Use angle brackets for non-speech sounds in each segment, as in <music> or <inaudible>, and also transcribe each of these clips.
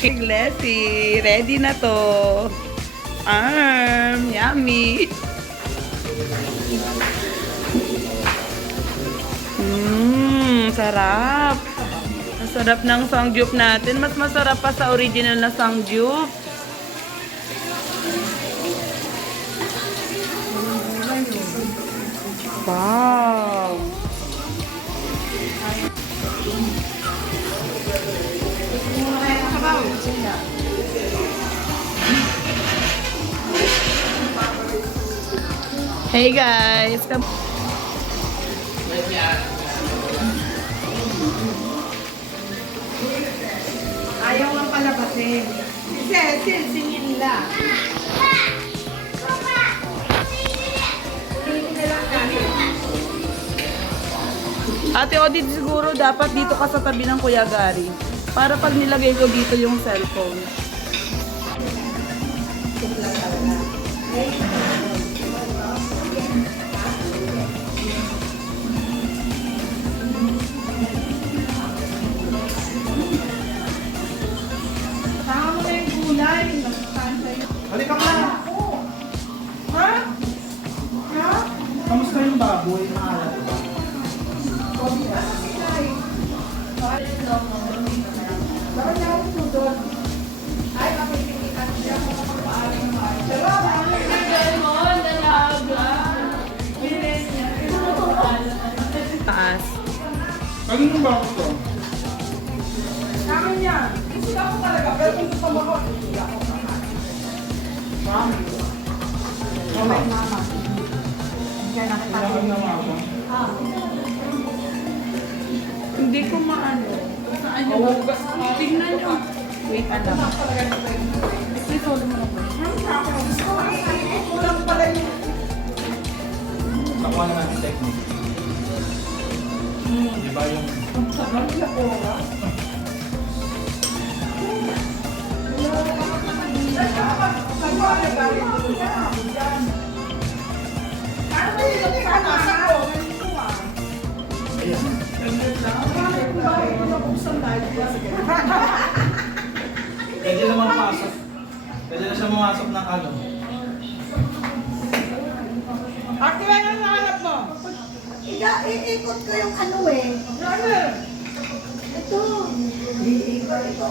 King Leslie, ready na to. Arm, yummy. Mmm, sarap. Masarap ng sangyup natin. Mas masarap pa sa original na sangyup. Wow. Hey guys, come Ayaw lang palabasin. Cecil, singin nila. Ate Odit siguro dapat dito ka sa tabi ng Kuya Gary. Para pag nilagay ko dito yung cellphone. Baboy? Kapitikitan siya. Taas. Kanino ba ako to? Sa akin yan. Gusto ako talaga. Pero kung gusto mo ko, hindi ako. Mami. Mama. Mama. Kaya Kailangan na ako. Hindi ko maano. Saan yung bugas? Tingnan nyo. Wait, alam. Please hold mo lang. Kulang pala yung Nakuha na natin technique. Di ba yung... Mami na oras. Ayan. Pwede naman pasok. Pwede na siya pumasok ng ano. Ate, ano nahanap mo? Ika, iikot ko yung ano eh. Ano? Ito. Iikot ito.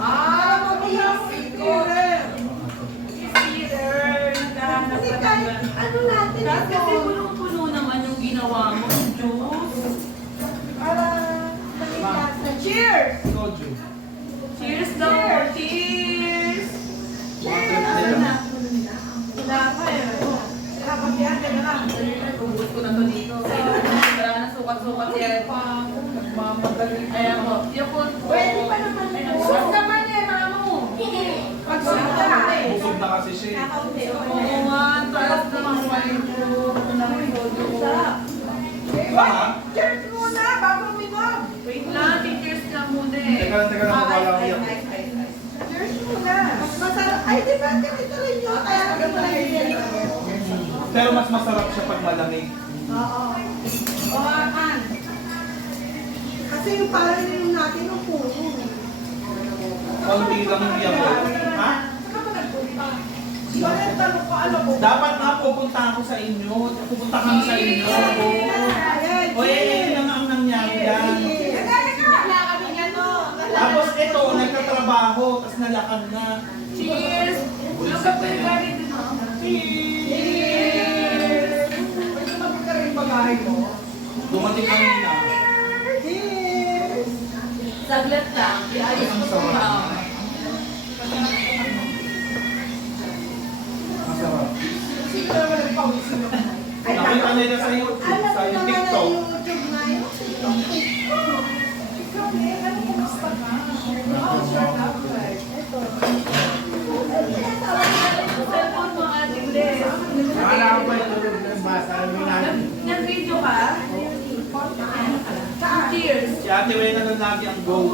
Ah, mabiyang figure. Naghahanap Kasi ka kahit naman. ano natin Kasi ito. punong-puno naman yung ginawa mo. Juice. Para malikasan. Cheers! Soju. Cheers daw. Cheers. Water na. Wala pa eh. Dapat yan, teka lang. Ubus ko na to dito. Wala na sukat-sukat yan. Nagmamagaling. Ayan mo. Yung po. Pwede pa naman ito. Sus naman eh, mama mo. Pagsunta natin. Busog na kasi siya. eh. Oo nga, taas kayo. Sarap. Diba ha? Cheers muna bago uminom. Wait lang, cheers lang muna eh. Teka lang, teka lang. Wala ko yan. Cheers muna. Mas masarap. Ay, di ba? Ganito rin yun. Kaya ka pala yun. Pero mas masarap siya pag malamig. Oo. O, Ann. Kasi yung parang yung natin yung puno. Konti lang yung yakult. Ha? Saan ka ba nagpunta? Bakit tanong ko ko? Dapat nga pupunta ako sa inyo. Pupunta kami sa inyo. O eh, yun lang ang nangyari yan. Tapos ito, nagtatrabaho, tapos nalakad na. Cheers! Look up the. Cheers! Pwede mapunta rin yung bagahe mo. Dumating kanina. Cheers! Saglit lang. Iayos ko po ba? Masarap. Sino naman nagpawisin mo? Nakita nila sa YouTube, sa na TikTok. Na. Wala ko ba ito yung basa? Nag-video ka? Cheers! Si Ate nang lagi ang go.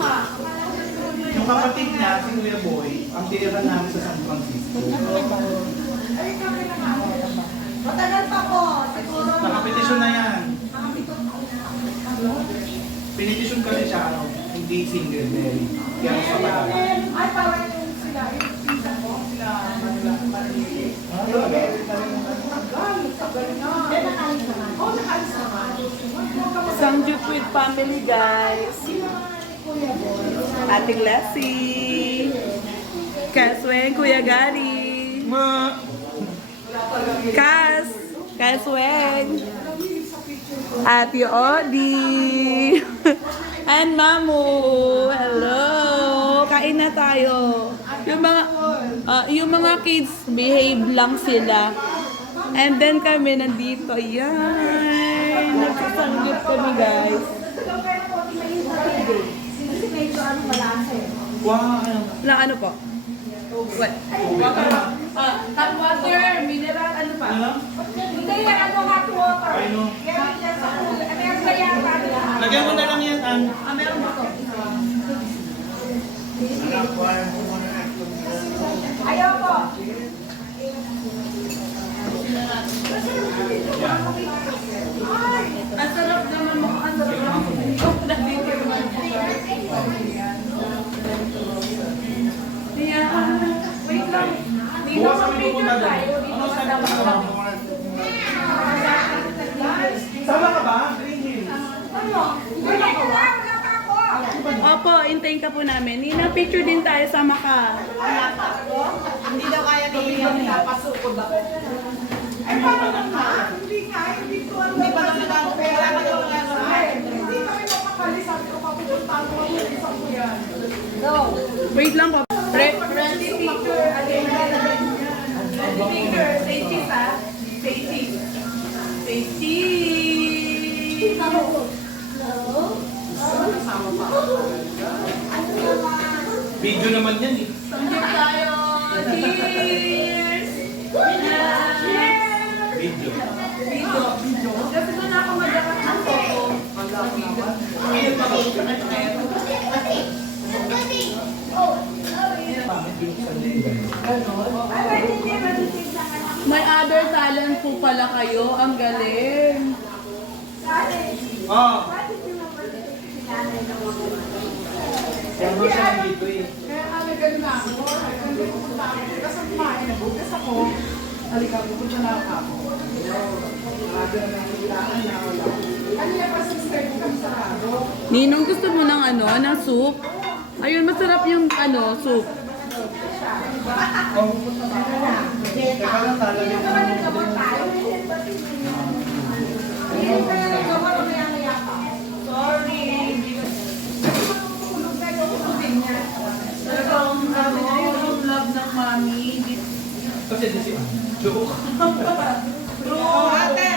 Yung kapatid niya, si Kuya Boy, ang tira namin sa San Francisco. Matagal pa po. Siguro. Nakapetisyon na yan. Mga pitong taon na. Kasi siya, ano, hindi single Mary. Kaya mas matagal. Ay, parang yung sila, yung pinsan mo, sila Manila, Manila. Ah, talaga? Tagal, tagal na. Eh, nakalis naman. Oo, nakalis naman. Sangjut with family, guys. Ating Lassie. Kasweng, Kuya Gary. Ma! Kas. Kasweng. Ate Odi. <laughs> And Mamu. Hello. Kain na tayo. Yung mga ah, yung mga kids behave lang sila. And then kami nandito. Yan. Nagsasanggit kami guys. Wow, ano? Na ano po? What? Ah, tap water, mineral, ano pa? Ano? Hindi, ano hot water. Meron dyan sa pool. Lahat? Lagyan mo na lang yan, Ann. Ah, meron ba to? Ayaw po. Ang sarap naman mo, ang sarap naman. Naman. Ayan. Wait lang. Dito sa picture tayo. Dito sa dapat mo? Sama ka ba? Opo, intayin ka po namin. Nina, picture din tayo, sama ka. Hindi daw kaya ni yung napasukod ako. Ay, paano naman? Hindi nga, hindi ko ano. Hindi pa naman ako pera na daw nga sa Hindi kami mapakali. Sabi ko, papupuntahan ko ang isang ko yan. No. Wait lang po. Friendly picture. Ano? Friendly picture. Say cheese, ha? Say cheese. Say cheese. Video naman yan eh. Samgyup tayo. Cheers! Cheers! Video. Video. Video. Kasi doon ako magakat ng photo. Ayun. May other talent po pala kayo. Ang galing. Oh! Kaya mo siya dito. Kaya alagan na ako. Hindi ko punta ako. Kasi kumain na bukas ako. Halika, pupunta na ako. Marami na nang kailangan na wala. Yan pa sister ko kang sarado? Ninong, gusto mo ng ano, ng soup? Ayun, masarap yung ano, soup. Oh. Teka lang, lalagyan ko ng Kapag tayo, hindi na yan yata. Sorry. Tulog kayo, tulogin niya. Talagang ano, yung love ng mami. Kasi si. Joke. <laughs> Oh, ate.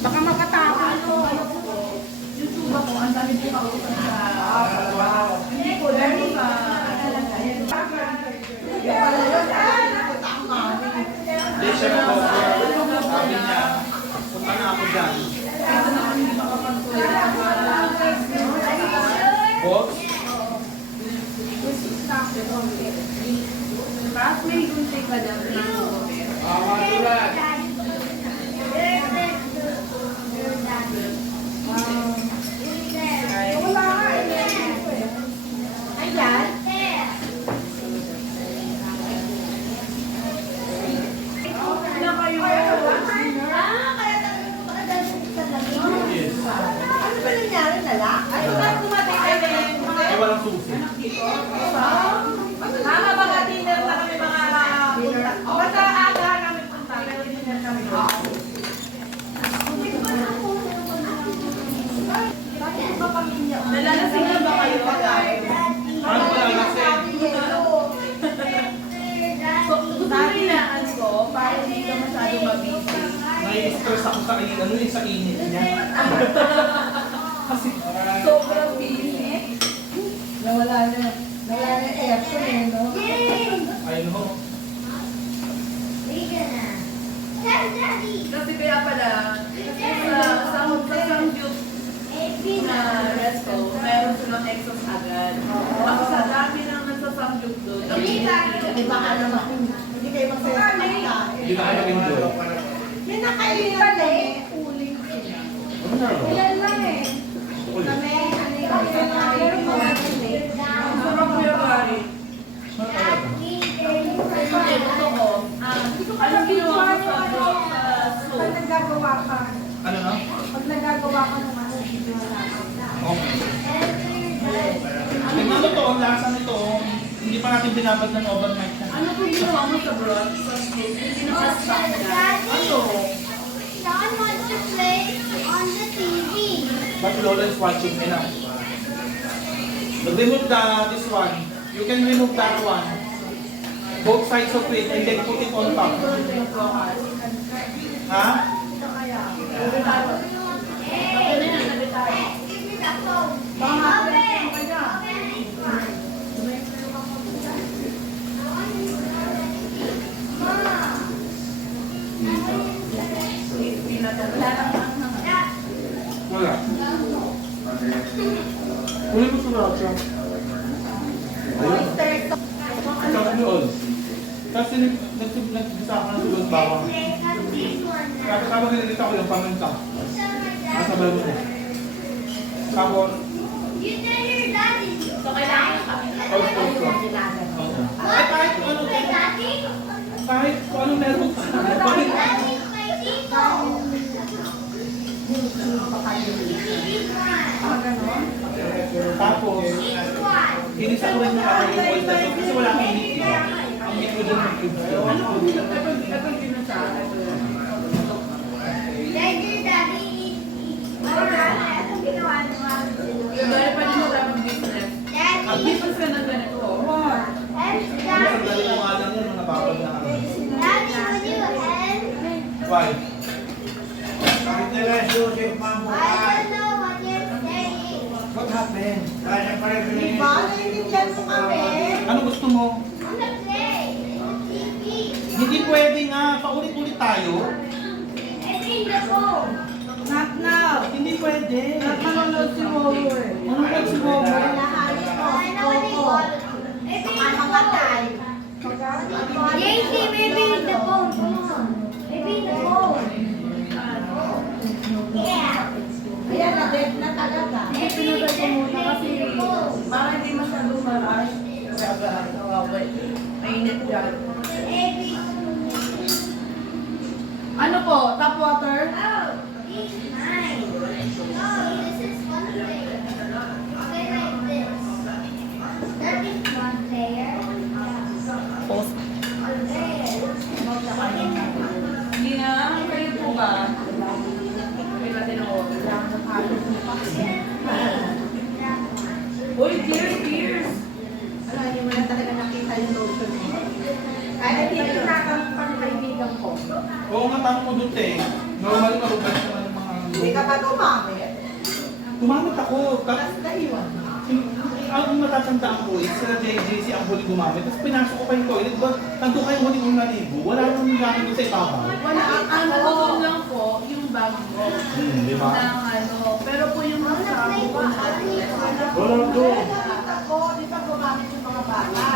Baka makatapon ko. YouTube ako, ang dami ko ako Hindi ko, dahil sa... Hindi siya na Sabi niya, punta na ako dyan. Boss? Tapos may gunting ka dyan. Wala nga, eh. Na kayo. Yes. Ano ba nangyari nala? Ay, wala kumatay kayo eh. Mga Ay, walang susi. Tama ba ka dinner na kami mga punta? O, basta aga namin punta. Pero dinner kami. Bakit ba pamilya? Nalalasing na ba kayo? Ano ba lang kasi? So, gusto rin na ano ko, para hindi ka masyado mabisi. Nai-stress ako sa init. Ano yung sa init niya? Sobrang busy. Nawala na. Nawala na aircon eh, no? I know. Kasi kaya pala, kasi sa na resto, meron silang exos agad. Tapos sa dami ng nagsasamgyup doon, ang Di ba ka naman? Hindi kayo masaya sa pagkain. Hindi na kayo enjoy. May nakailan kami. Uling sila. Ilan lang eh. Kami, ano yung meron pa kami. Ang sarap ko yung gari. Hindi, totoo. Ah, anong ginawa mo sa bro- sa soup? Pag nagagawa ka, Ano na? pag nagagawa ka ng ano, video lang. Okay. Tingnan mo to, ang lasa nito. Hindi pa natin binabad ng overnight na. Ano kung ginawa mo sa broth? Sa soup? Hindi na. Ano? Sean wants to play on the TV. But Lola is watching me now. Remove the, this one. You can remove that one. Both sides of it and then put it on top. Ha? Ano Wala. Huli mo sa racha. Ayun. Sabi doon. Kasi nag- nagbisa ako ng sulod bawang. Tapos habang nililita ko yung paminta. Masabay mo. Tapos, You tell your daddy. So, kailangan kami. out of Oo. Eh, kahit kung ano, kahit kung ano meron pa. Tapos, inisa ko rin yung ano yung na yun kasi wala kang init. eh. Ang init ko dun yung ko. Ano ito, ito yung Daddy, would you help? Why? I don't know what you're saying. What happened? Di ba? Naiintindihan mo kami. Ano gusto mo? On the. Hindi pwede nga, paulit-ulit tayo. I think the. Not now. Hindi pwede. Nanonood si Momo eh. Ano ba si Bobo? Lahat I know what they want. Maybe maybe the phone. Come on. Maybe the phone. Yeah. Ayan, na-dead na talaga. Maybe ko kasi the phone. para hindi. Sabi, nawaway. Mainit dyan. Ano po? Tap water? Oh, Post. Nga, kayo po ba? Kaya natin ako. Uy, cheers, cheers! Ano, hindi mo na talaga nakita yung lotion mo. Kahit hindi ko nakakapang kaibigan ko. Oo nga, tanong mo dun, te. Normal mga... Hindi ka ba gumamit? Gumamit ako. Tapos, naiwan. ang matatandaan ko is sila JJC ang huli gumamit. Tapos pinasok ko pa yung toilet. Ba, nandun kayo huli kong naligo. Wala nang gamit doon sa ibabaw. Wala, ang ano ko lang po, yung bag ko. Hmm, di ba? Ng ano, pero po yung mga sabo ko na. Wala ko, di ba gumamit yung mga bata?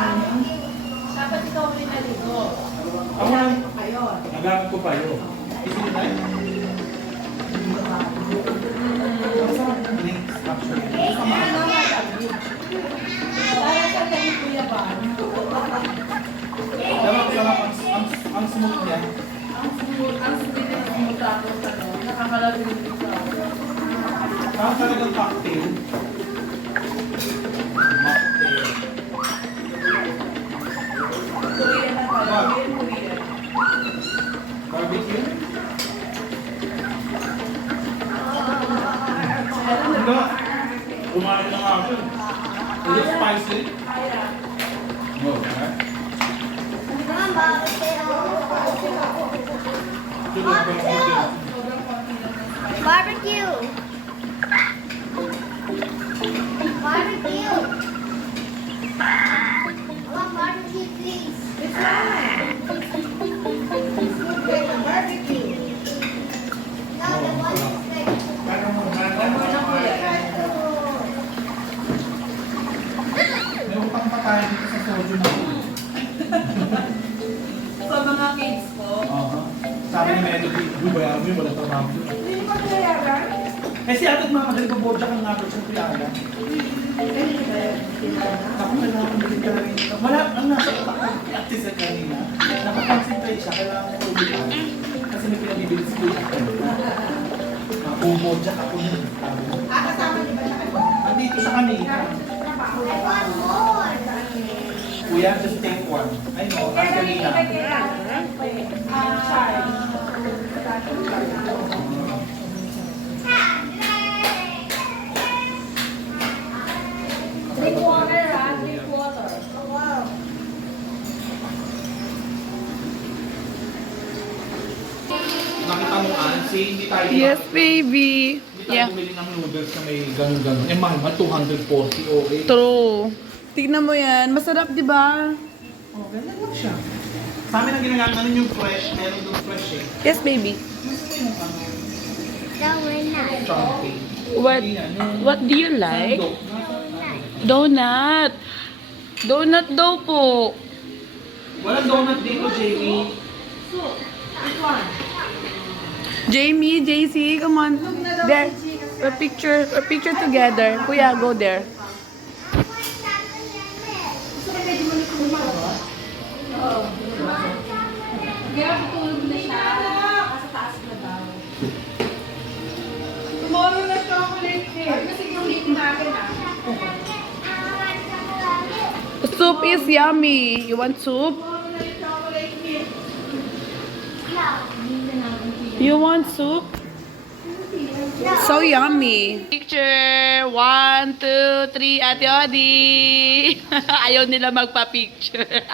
Dapat ikaw rin naligo. Ako nagamit ko pa yun. Isin Thank you. Yun. Wala, ang nasa utak ko, at sa kanina, nakakonsentrate siya, kailangan ko ulitan. Kasi may pinabibili si Kuya. Makubo, jack ako ko, Ah, kasama niyo ba siya kayo? Nandito sa kanina. I want more. Kuya, just take one. Ay no, ang kanina. Drink water, ha? Drink water. Wow. Nakita mo, Ansi, hindi tayo. Yes, baby. Hindi tayo Yeah. bumili ng noodles na may ganun-ganun. Eh, mahal, mahal, 240, okay. True. Tignan mo yan. Masarap, di ba? Oh, ganda lang siya. Sa amin ang ginagamit namin yung fresh, meron doon fresh eh. Yes, baby. Gusto ko yung ano, No, we're not. chunky. What yung What do you like? sandok. Donut. Donut daw po. Walang donut dito, Jamie. Jamie, JC, come on. There. A picture, a picture together. Kuya, go there. Kaya tutulog na siya. Nasa taas na daw. Tomorrow na chocolate cake. Kasi yung late natin, ah. Soup is yummy. You want soup? You want soup? So yummy. Picture. One, two, three. Ate Odi. <laughs> Ayaw nila magpa-picture. <laughs>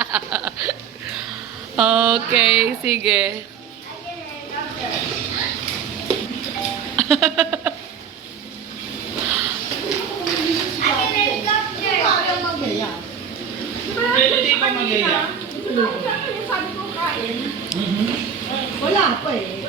okay, sige. Parang magaya. Pwede di ka magyaya. Sabi ko kain. Mhm. Wala pa eh.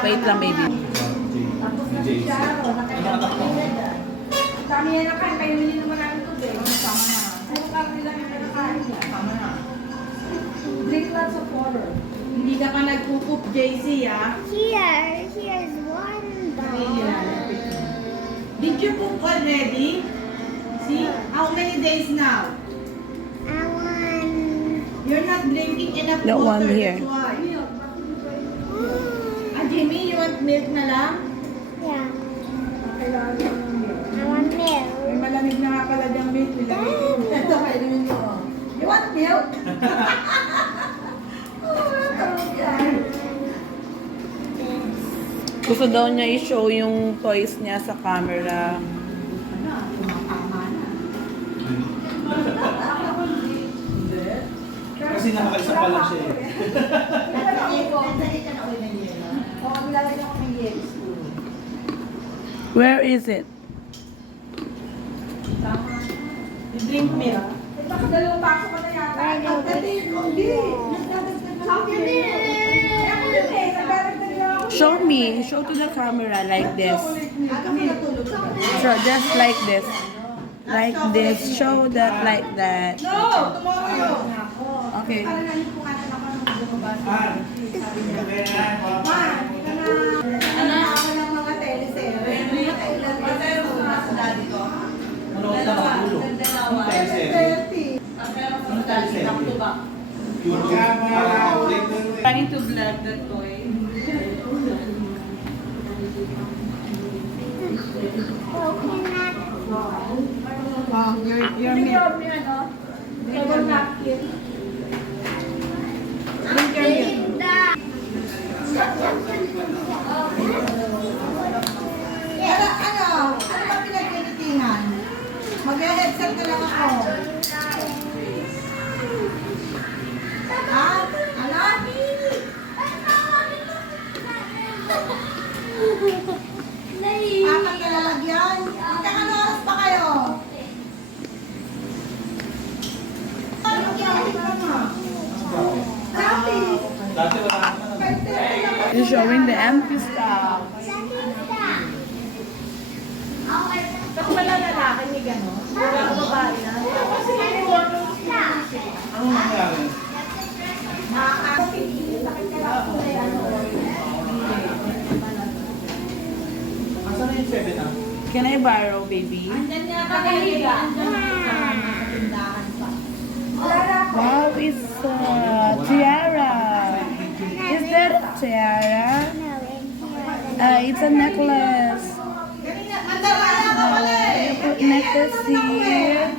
Wait lang, baby. Tapos na si Sharon, nakailangan na. Kami yan na kayo nili naman namin tubig. Tama na. Puro kami lang yung kinakain niya. Tama na. Drink lots of water. Hindi ka pa nagkukup, JC, ah. Here, here's one Did you cook already? See? How many days now? I want. You're not drinking enough one water. here. That's why. Ah, Jimmy, you want milk na lang? Yeah, Kailangan mo ng milk. I want milk. May malamig na nga pala milk. Nilagay ko. Ito, kailangan mo. You want milk? <laughs> Gusto daw niya i-show yung toys niya sa camera. Ano, tumatama na. Kasi nakakaisa pa lang siya eh. Naglalagay ko. Naglalagay ka na ulit ng yelo. Oo, nilalagay ako ng yelo. Where is it? Tama. You drink milk. Eh, baka dalawang baso ka na yata. Hindi. Nagdadagdag na ako. Hindi. Eh, ako eh. Nagdadagdag na ako. Show me. Show to the camera like this. Show just like this. Like this. Show that like that. No! Tomorrow yun. Okay. Ang teleserye. Yung ah, Trying to vlog the toy. Oh, you're, you're your milk, ano? Table napkin. Drink your milk. Ano, ano? Ano ba pinagpilitingan? Mag-headset na lang ako. Ha? Ano? yan. Magkakano oras pa kayo? Ano ka na? Dati. Dati wala naman. You're showing the empty stuff. Ba't wala lalaki ni gano'n? Wala ko babae na. Kasi may order Anong nangyari? Ah, ah, sakit ka lang po na yan. Asan na yung 7 ah? Can I borrow, baby? Andyan niya kakahiga. Wow, it's a tiara. Is that a tiara? Uh, it's a necklace. You put necklace here.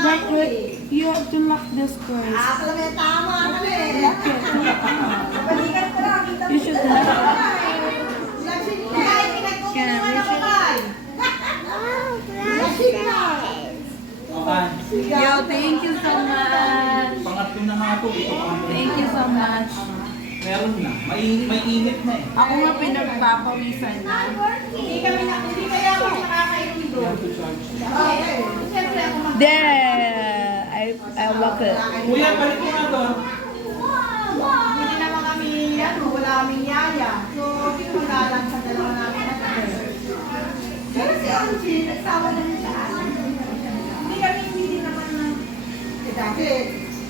Wait, wait. eh. You have to lock this first. Ah, pala may tama na eh. You should kay. Lasing na. Okay. Yo, thank you so much. Pangatlo na nga ito. Ito pangatlo. Thank you so much. Meron na. May, may init na eh. Ako nga pinagpapawisan na. Hindi kami na, hindi kaya ako nakakainom doon. Okay. Siyempre ako mag- There! I, I lock it. Kuya, balik mo nga doon. Si Angie, nagsawa na rin sa akin. Hindi kami, hindi naman na... Eh, dati,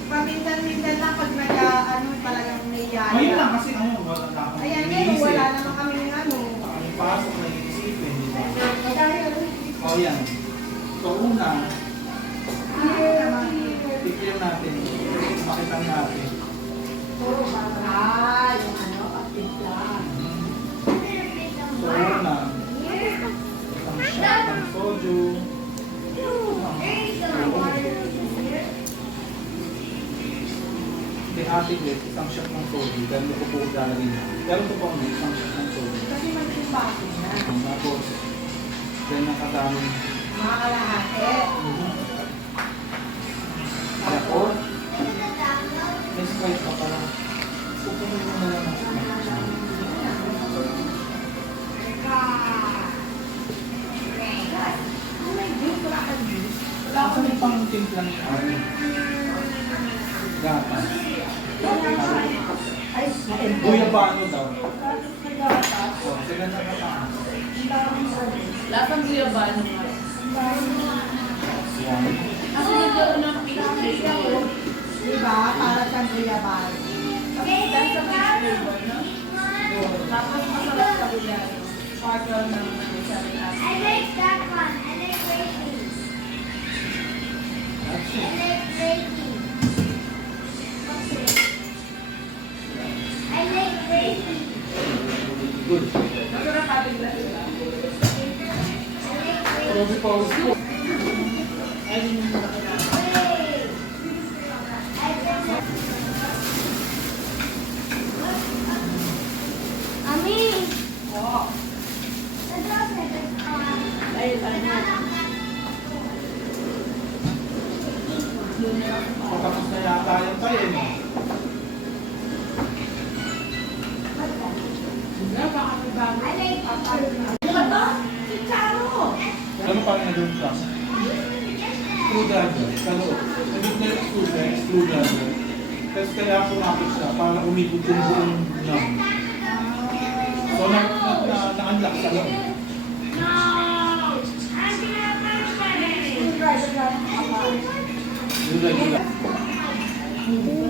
pamindan-mindan lang pag nag, ano, talagang may yaya. Ngayon lang kasi ano, wala na akong Ayan, ngayon, wala naman kami ng ano. Ang pasok na iisipin, di ba? Dahil, O yan. So una, tignan natin. Makita natin. ah, yung ano, update lang. So una, shot ng soju. Hindi ating ulit, isang shot ng soju. Dahil ko po lalagay na. Pero ito po may isang shot ng soju. Kasi may timbake na. Tapos, then nakadami. Mga kalahati. Tapos, may sprite pa pala. Pupunin mo na lang ang Wala ka may pang timpla ng ano. Gatas. Ay, Guyabano daw. Oh, sila na kataas. Lasang guyabano nga. Yan. Kasi nagkaroon ng peach flavor. Diba? Para siyang guyaban. That's a peach flavor, no? Tapos masarap sa guyabano. Sparkle ng ano, sabi natin. I like that one. I like racing. That's I it. like racing. I like racing. Good. Masarap ating lahat. I like Pause, Ano pa rin nagawin siya? Screwdriver. Sa loob. Nagawin na yung screwdriver. Screwdriver. Tapos kaya ako nakit siya para umikot yung buong nam. So na, na, na, na-unlock sa loob. Screwdriver lang. Yung.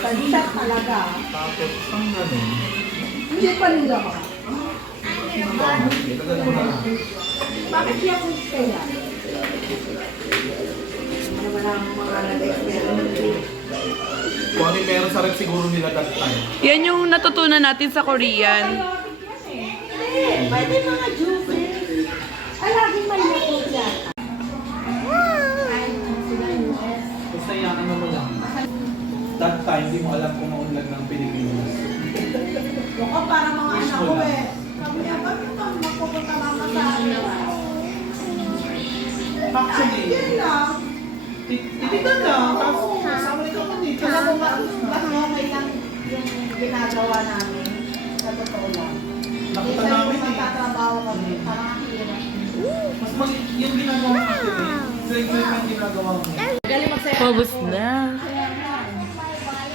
Pag-shot talaga. Tapos, ang ganun. Hindi pa rin ako. Bakit siya kung kaya? Ano wala ang mga nag-experiment. Kung ano meron sa rep siguro nila that time. Yan yung natutunan natin sa Korean. Hindi, pwede mga juices. Ay, laging malipot yata. Basta yan, ano mo lang. That time, di mo alam kung maunlag ng Pilipinas. Baka para mga anak ko lang. eh. Pabos na.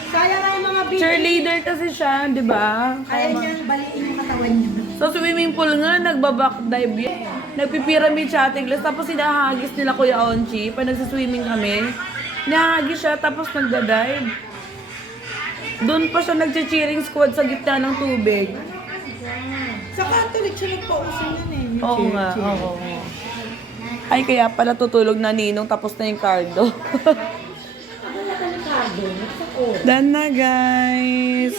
Sayang nga yung mga video. Cheerleader kasi siya, di ba? Kaya niyang baliin yung katawan niya. Sa swimming pool nga, nagbaback dive yun. Nagpipyramid siya, tiglas. Tapos sinahagis nila Kuya Onchi. Pag nagsiswimming kami, nahagis siya tapos nagda-dive. Doon pa siya nag-cheering squad sa gitna ng tubig. Sa Catholic siya nagpauso yan eh. Oo nga, oo. Ay, kaya pala tutulog na ninong tapos na yung cardo. <laughs> Done na, guys.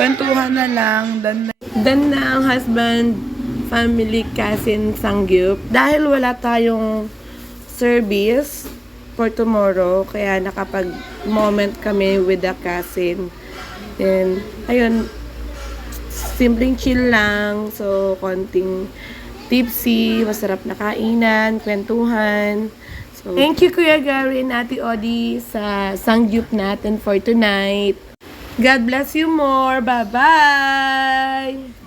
Kwentuhan na lang. Done na. Done na ang husband, family, cousin, sangyup. Dahil wala tayong service for tomorrow, kaya nakapag-moment kami with the cousin. Then, ayun, simpleng chill lang. So, konting tipsy, masarap na kainan, kwentuhan. So, thank you Kuya Gary and Ate Odi sa sangyup natin for tonight. God bless you more. Bye-bye!